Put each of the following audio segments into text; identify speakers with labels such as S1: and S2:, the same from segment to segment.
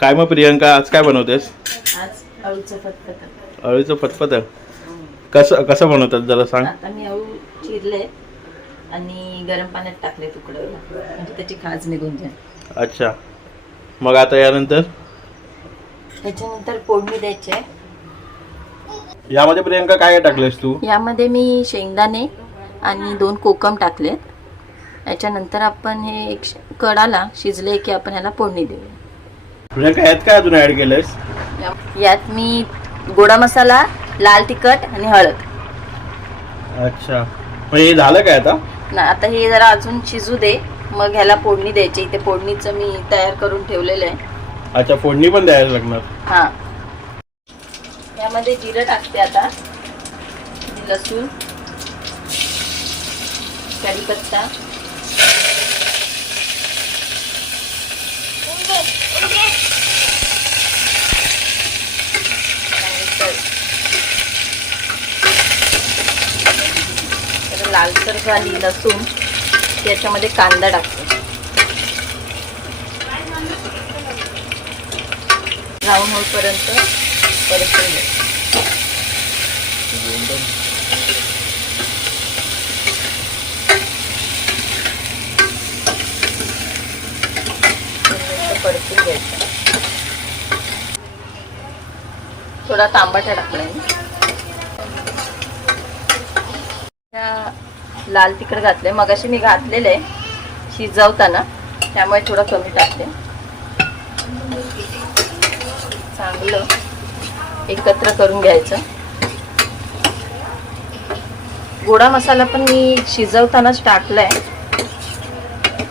S1: काय मग प्रियंका आज काय बनवतेस?
S2: आज अळूचं फतफत
S1: अळीचं फतफत कसं कसं बनवतात जरा सांग.
S2: आता मी अळू चिरले आणि गरम पाण्यात टाकले तुकडं. म्हणजे त्याची खाज निघून जाईल.
S1: अच्छा. मग आता यानंतर?
S2: त्याच्यानंतर फोडणी द्यायची आहे.
S1: यामध्ये प्रियंका काय काय टाकलेस तू?
S2: यामध्ये मी शेंगदाणे आणि दोन कोकम टाकलेत. याच्यानंतर आपण हे एक श- कडाला शिजले की आपण ह्याला फोडणी देऊया.
S1: प्रियंका यात काय अजून ऍड केलंयस?
S2: यात मी गोडा मसाला लाल तिखट आणि हळद.
S1: अच्छा. मग हे झालं काय आता?
S2: ना आता हे जरा अजून शिजू दे. मग ह्याला फोडणी द्यायची. इथे फोडणीचं मी तयार करून ठेवलेलं आहे.
S1: अच्छा फोडणी पण द्यायला लागणार.
S2: हा. यामध्ये जिरं टाकते आता. लसूण. कढीपत्ता. लालसर झाली लसूण याच्यामध्ये कांदा टाकते. ब्राऊन होईपर्यंत परतून घ्यायचं थोडंसं परतून घ्यायचं. थोडा तांबाटा टाकलाय मी. त्या लाल तिखट घातले मगाशी मी घातलेलं आहे शिजवताना. त्यामुळे थोडं कमी टाकते चांगलं एकत्र करून घ्यायचं. गोडा मसाला पण मी शिजवतानाच टाकला आहे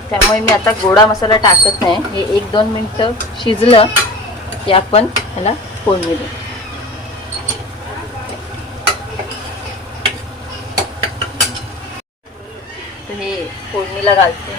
S2: त्यामुळे मी आता गोडा मसाला टाकत नाही. हे एक दोन मिनटं शिजलं की आपण ह्याला फोडणी देऊ. तर हे फोडणीला घालते.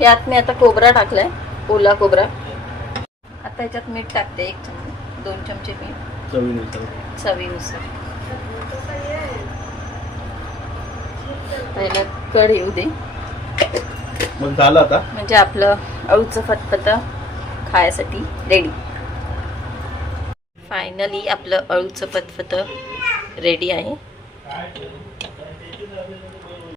S2: यात मी आता कोबरा टाकलाय ओला कोबरा आता याच्यात मीठ टाकते एक चमचे दोन चमचे मीठ.
S1: चवीनुसार.
S2: चवीनुसार. पहिला कड येऊ दे.
S1: मग झालं आता?
S2: म्हणजे आपलं अळूचं फतफत खायसाठी रेडी फायनली आपलं अळूचं फतफत रेडी आहे.